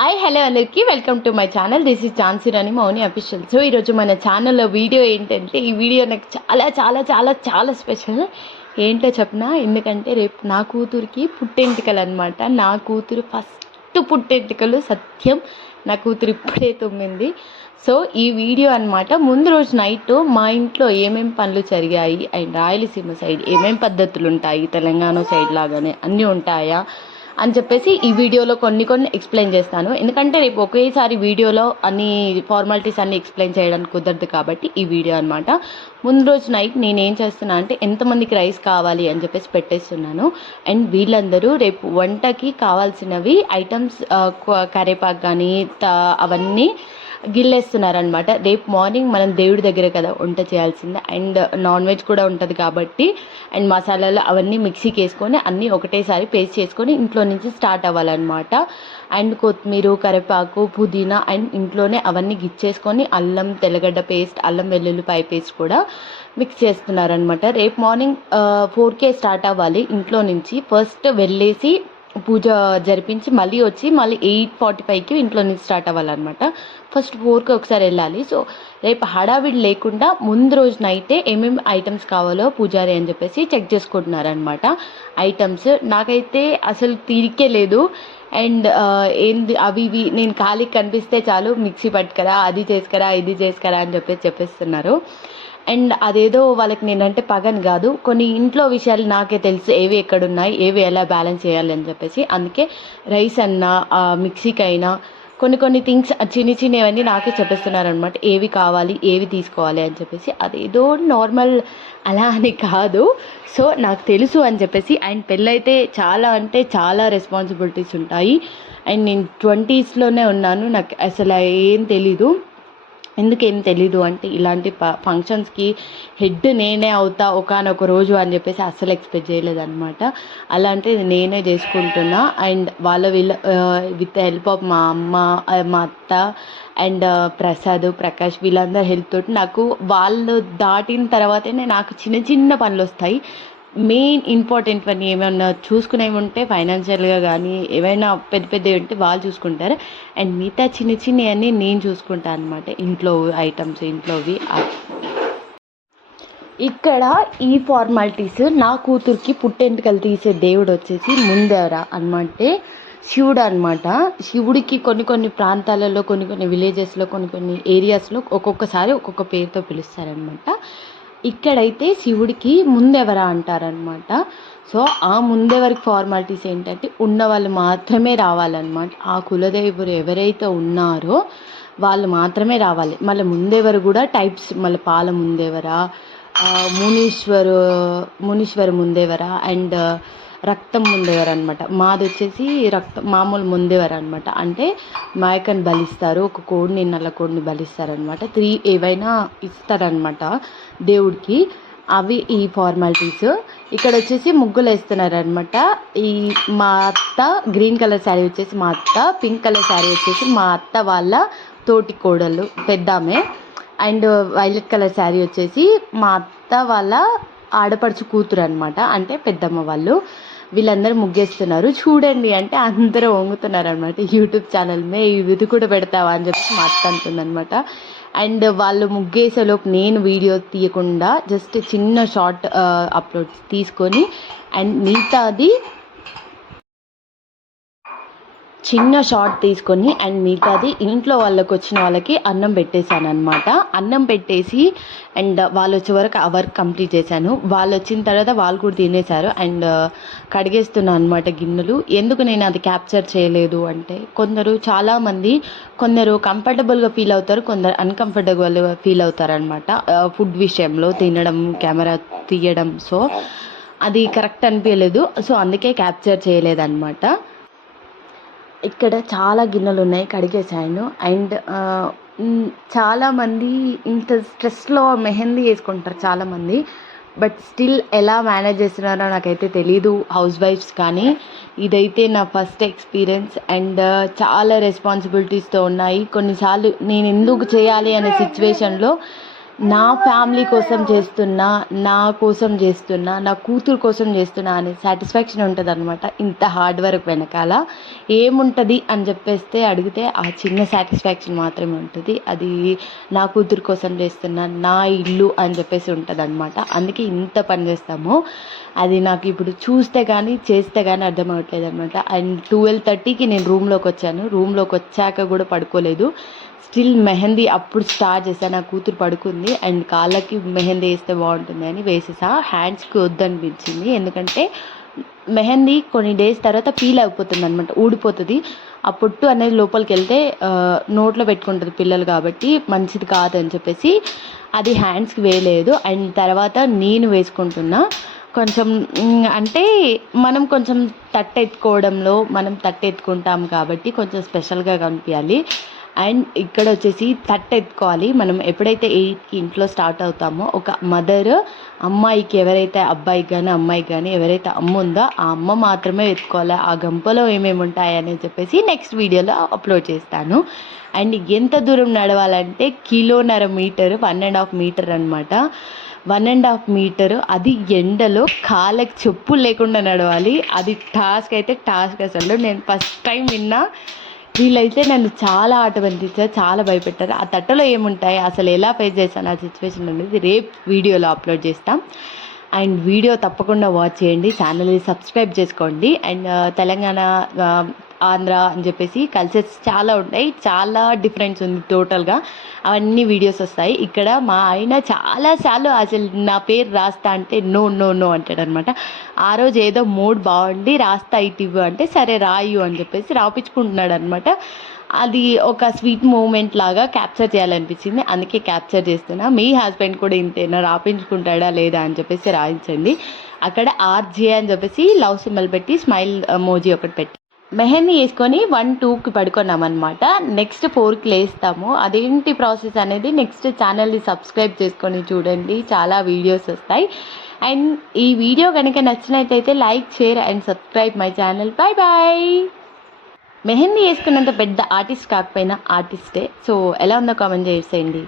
Hi hello అందరికీ welcome to my channel. This is Jhansi Rani Mouni official. So ఈరోజు మన ఛానల్లో వీడియో ఏంటంటే, ఈ వీడియో నాకు చాలా చాలా చాలా చాలా స్పెషల్. ఏంటో చెప్పనా, ఎందుకంటే రేపు నా కూతురికి పుట్టెంటుకలు అనమాట. నా కూతురు ఫస్ట్ పుట్టెంటుకలు సత్యం. నా కూతురు ఇప్పుడే 9. సో ఈ వీడియో అనమాట. ముందు రోజు నైట్ మా ఇంట్లో ఏమేమి పనులు జరిగాయి అండ్ రాయలసీమ సైడ్ ఏమేమి పద్ధతులు ఉంటాయి, తెలంగాణ సైడ్ లాగానే అన్నీ ఉంటాయా అని చెప్పేసి ఈ వీడియోలో కొన్ని ఎక్స్ప్లెయిన్ చేస్తాను. ఎందుకంటే రేపు ఒకేసారి వీడియోలో అన్ని ఫార్మాలిటీస్ అన్నీ ఎక్స్ప్లెయిన్ చేయడానికి కుదరదు కాబట్టి ఈ వీడియో అనమాట. ముందు రోజు నైట్ నేనేం చేస్తున్నా అంటే, ఎంతమందికి రైస్ కావాలి అని చెప్పేసి పెట్టేస్తున్నాను. అండ్ వీళ్ళందరూ రేపు వంటకి కావాల్సినవి ఐటమ్స్ కరేపాకు కానీ అవన్నీ గిల్లేస్తున్నారనమాట. రేపు మార్నింగ్ మనం దేవుడి దగ్గర కదా వంట చేయాల్సిందే. అండ్ నాన్ వెజ్ కూడా ఉంటుంది కాబట్టి అండ్ మసాలాలు అవన్నీ మిక్సీకి వేసుకొని అన్నీ ఒకటేసారి పేస్ట్ చేసుకొని ఇంట్లో నుంచి స్టార్ట్ అవ్వాలన్నమాట. అండ్ కొత్తిమీర, కరివేపాకు, పుదీనా అండ్ ఇంట్లోనే అవన్నీ గిచ్చేసుకొని అల్లం తెల్లగడ్డ పేస్ట్, అల్లం వెల్లుల్లిపాయ పేస్ట్ కూడా మిక్స్ చేస్తున్నారనమాట. రేపు మార్నింగ్ 4కే స్టార్ట్ అవ్వాలి ఇంట్లో నుంచి. ఫస్ట్ వెళ్ళేసి పూజ జరిపించి మళ్ళీ 8:45కి ఇంట్లో నుంచి స్టార్ట్ అవ్వాలన్నమాట. ఫస్ట్ 4కి ఒకసారి వెళ్ళాలి. సో రేపు హడావిడి లేకుండా ముందు రోజు నైటే ఏమేమి ఐటమ్స్ కావాలో పూజారి అని చెప్పేసి చెక్ చేసుకుంటున్నారనమాట. ఐటమ్స్ నాకైతే అసలు తీరికే లేదు. అండ్ ఏంది అవి ఇవి నేను ఖాళీకి కనిపిస్తే చాలు, మిక్సీ పట్టుకరా, అది చేసుకరా, ఇది చేసుకరా అని చెప్పేస్తున్నారు. అండ్ అదేదో వాళ్ళకి నేనంటే పగని కాదు, కొన్ని ఇంట్లో విషయాలు నాకే తెలుసు, ఏవి ఎక్కడున్నాయి, ఏవి ఎలా బ్యాలెన్స్ చేయాలి అని చెప్పేసి. అందుకే రైస్ అన్నా మిక్సీకి అయినా కొన్ని థింగ్స్ చిన్నవన్నీ నాకే చెప్పేస్తున్నారనమాట, ఏవి కావాలి, ఏవి తీసుకోవాలి అని చెప్పేసి. అదేదో నార్మల్ అలా అని కాదు, సో నాకు తెలుసు అని చెప్పేసి. అండ్ పెళ్ళైతే చాలా అంటే చాలా రెస్పాన్సిబిలిటీస్ ఉంటాయి. అండ్ నేను 20sలోనే ఉన్నాను, నాకు అసలు ఏం తెలీదు. ఎందుకేం తెలీదు అంటే, ఇలాంటి ఫంక్షన్స్కి హెడ్ నేనే అవుతా ఒకానొక రోజు అని చెప్పేసి అస్సలు ఎక్స్పెక్ట్ చేయలేదన్నమాట. అలాంటిది నేనే చేసుకుంటున్నా. అండ్ వీళ్ళ విత్ హెల్ప్ ఆఫ్ మా అమ్మ, మా అత్త అండ్ ప్రకాష్ వీళ్ళందరూ హెల్ప్ తోటి నాకు వాళ్ళు దాటిన తర్వాతనే నాకు చిన్న పనులు వస్తాయి. మెయిన్ ఇంపార్టెంట్ పని ఏమైనా చూసుకునేవి ఉంటే ఫైనాన్షియల్గా కానీ ఏమైనా పెద్దవి ఉంటే వాళ్ళు చూసుకుంటారు. అండ్ మిగతా చిన్నవన్నీ నేను చూసుకుంటాను అనమాట. ఇంట్లో ఐటమ్స్ ఇంట్లోవి. ఇక్కడ ఈ ఫార్మాలిటీస్, నా కూతురికి పుట్టెంటుకలు తీసే దేవుడు వచ్చేసి ముందేవర అనమాట, శివుడు అనమాట. శివుడికి కొన్ని ప్రాంతాలలో, కొన్ని విలేజెస్లో, కొన్ని ఏరియాస్లో ఒక్కొక్కసారి ఒక్కొక్క పేరుతో పిలుస్తారనమాట. ఇక్కడైతే శివుడికి ముందెవరా అంటారనమాట. సో ఆ ముందెవరికి ఫార్మాలిటీస్ ఏంటంటే, ఉన్న వాళ్ళు మాత్రమే రావాలన్నమాట. ఆ కులదేవుడు ఎవరైతే ఉన్నారో వాళ్ళు మాత్రమే రావాలి. మళ్ళీ ముందెవరు కూడా టైప్స్, మళ్ళీ పాల ముందెవరా, మునీశ్వర ముందేవర అండ్ రక్తం ముందేవర అనమాట. మాది వచ్చేసి మామూలు ముందేవర అనమాట. అంటే మేకని బలిస్తారు, ఒక కోడిని, నల్ల కోడిని బలిస్తారనమాట. 3 ఏవైనా ఇస్తారనమాట దేవుడికి. అవి ఈ ఫార్మాలిటీస్. ఇక్కడ వచ్చేసి ముగ్గులు వేస్తున్నారనమాట. మా అత్త గ్రీన్ కలర్ శారీ వచ్చేసి మా అత్త, పింక్ కలర్ శారీ వచ్చేసి మా అత్త వాళ్ళ తోటి కోడలు పెద్దామె. అండ్ వైలెట్ కలర్ శారీ వచ్చేసి మా అత్త వాళ్ళ ఆడపడుచు కూతురు అనమాట, అంటే పెద్దమ్మ వాళ్ళు. వీళ్ళందరూ ముగ్గేస్తున్నారు. చూడండి అంటే అందరూ వంగుతున్నారు అనమాట. యూట్యూబ్ ఛానల్ ఇది కూడా పెడతావా అని చెప్పి మా అత్త అంటుందనమాట. అండ్ వాళ్ళు ముగ్గేసేలోపు నేను వీడియో తీయకుండా జస్ట్ చిన్న షార్ట్ అప్లోడ్ తీసుకొని అండ్ మిగతాది ఇంట్లో వాళ్ళకి వచ్చిన వాళ్ళకి అన్నం పెట్టేశాను అనమాట. అన్నం పెట్టేసి అండ్ వాళ్ళు వచ్చే వరకు ఆ వర్క్ కంప్లీట్ చేశాను. వాళ్ళు వచ్చిన తర్వాత వాళ్ళు కూడా తినేశారు. అండ్ కడిగేస్తున్నాను అనమాట గిన్నెలు. ఎందుకు నేను అది క్యాప్చర్ చేయలేదు అంటే, కొందరు కంఫర్టబుల్గా ఫీల్ అవుతారు, కొందరు అన్కంఫర్టబుల్గా ఫీల్ అవుతారు అనమాట ఫుడ్ విషయంలో, తినడం, కెమెరా తీయడం. సో అది కరెక్ట్ అనిపించలేదు. సో అందుకే క్యాప్చర్ చేయలేదన్నమాట. ఇక్కడ చాలా గిన్నెలు ఉన్నాయి, కడిగేసాను. అండ్ చాలామంది ఇంత స్ట్రెస్లో మెహందీ వేసుకుంటారు చాలామంది. బట్ స్టిల్ ఎలా మేనేజ్ చేస్తున్నారో నాకైతే తెలీదు, హౌస్ వైఫ్స్ కానీ. ఇదైతే నా ఫస్ట్ ఎక్స్పీరియన్స్ అండ్ చాలా రెస్పాన్సిబిలిటీస్తో ఉన్నాయి. కొన్నిసార్లు నేను ఎందుకు చేయాలి అనే సిచ్యువేషన్లో నా ఫ్యామిలీ కోసం చేస్తున్నా, నా కోసం చేస్తున్నా, నా కూతురు కోసం చేస్తున్నా అనే సాటిస్ఫాక్షన్ ఉంటుందన్నమాట. ఇంత హార్డ్ వర్క్ వెనకాల ఏముంటుంది అని చెప్పేస్తే అడిగితే ఆ చిన్న సాటిస్ఫాక్షన్ మాత్రమే ఉంటుంది. అది నా కూతురు కోసం చేస్తున్నా, నా ఇల్లు అని చెప్పేసి ఉంటుందన్నమాట. అందుకే ఇంత పని చేస్తాము. అది నాకు ఇప్పుడు చూస్తే కానీ చేస్తే కానీ అర్థం అవ్వట్లేదు అనమాట. అండ్ 12:30కి నేను రూమ్లోకి వచ్చాను. రూమ్లోకి వచ్చాక కూడా పడుకోలేదు. స్టిల్ మెహందీ అప్పుడు స్టార్ట్ చేశాను. నా కూతురు పడుకుంది అండ్ కాళ్ళకి మెహందీ వేస్తే బాగుంటుంది అని వేసేసా. హ్యాండ్స్కి వద్దనిపించింది, ఎందుకంటే మెహందీ కొన్ని డేస్ తర్వాత పీల్ అయిపోతుంది అనమాట, ఊడిపోతుంది. ఆ పొట్టు అనేది లోపలికి వెళ్తే నోట్లో పెట్టుకుంటుంది పిల్లలు, కాబట్టి మంచిది కాదని చెప్పేసి అది హ్యాండ్స్కి వేయలేదు. అండ్ తర్వాత నేను వేసుకుంటున్నా. కొంచెం అంటే మనం కొంచెం తట్టెత్తుకోవడంలో మనం తట్టెత్తుకుంటాం కాబట్టి కొంచెం స్పెషల్గా కనిపించాలి. అండ్ ఇక్కడ వచ్చేసి తట్టెత్తుకోవాలి. మనం ఎప్పుడైతే 8కి ఇంట్లో స్టార్ట్ అవుతామో ఒక మదర్ అమ్మాయికి, ఎవరైతే అబ్బాయికి కానీ అమ్మాయికి కానీ ఎవరైతే అమ్మ ఉందో ఆ అమ్మ మాత్రమే ఎత్తుకోవాలి. ఆ గంపలో ఏమేమి ఉంటాయని చెప్పేసి నెక్స్ట్ వీడియోలో అప్లోడ్ చేస్తాను. అండ్ ఎంత దూరం నడవాలంటే 1.5 మీటర్, 1.5 మీటర్ అనమాట. 1.5 మీటరు, అది ఎండలో కాళ్ళకి చెప్పులు లేకుండా నడవాలి. అది టాస్క్ అయితే టాస్క్. అసలు నేను ఫస్ట్ టైం విన్నా. వీళ్ళైతే నన్ను చాలా ఆట పట్టించారు, చాలా భయపెట్టారు. ఆ తట్టలో ఏముంటాయి, అసలు ఎలా ఫేస్ చేశాను ఆ సిచ్యువేషన్ అనేది రేపు వీడియోలో అప్లోడ్ చేస్తాం. అండ్ వీడియో తప్పకుండా వాచ్ చేయండి, ఛానల్ని సబ్స్క్రైబ్ చేసుకోండి. అండ్ తెలంగాణ, ఆంధ్ర అని చెప్పేసి కల్చర్స్ చాలా ఉంటాయి, చాలా డిఫరెన్స్ ఉంది టోటల్గా. అవన్నీ వీడియోస్ వస్తాయి. ఇక్కడ మా ఆయన చాలాసార్లు అసలు నా పేరు రాస్తా అంటే నో నో నో అంటాడనమాట. ఆ రోజు ఏదో మూడ్ బాగుండి రాస్తా ఇటు అంటే సరే రాయు అని చెప్పేసి రాపించుకుంటున్నాడు అనమాట. అది ఒక స్వీట్ మూమెంట్ లాగా క్యాప్చర్ చేయాలనిపించింది, అందుకే క్యాప్చర్ చేస్తున్నా. మీ హస్బెండ్ కూడా ఇంతేనా, రాపించుకుంటాడా లేదా అని చెప్పేసి రాయించండి. అక్కడ ఆర్జే అని చెప్పేసి లవ్ సింబల్ పెట్టి స్మైల్ మోజీ ఒకటి పెట్టి మెహందీ వేసుకొని 1-2కి పడుకున్నామన్నమాట. నెక్స్ట్ 4కి లేస్తాము. అదేంటి ప్రాసెస్ అనేది నెక్స్ట్ ఛానల్ని సబ్స్క్రైబ్ చేసుకొని చూడండి, చాలా వీడియోస్ వస్తాయి. అండ్ ఈ వీడియో కనుక నచ్చినట్టయితే like, share and subscribe my channel. Bye bye. Mehndi వేసుకున్నంత పెద్ద ఆర్టిస్ట్ కాకపోయినా ఆర్టిస్టే. సో ఎలా ఉందో కామెంట్ చేసేయండి.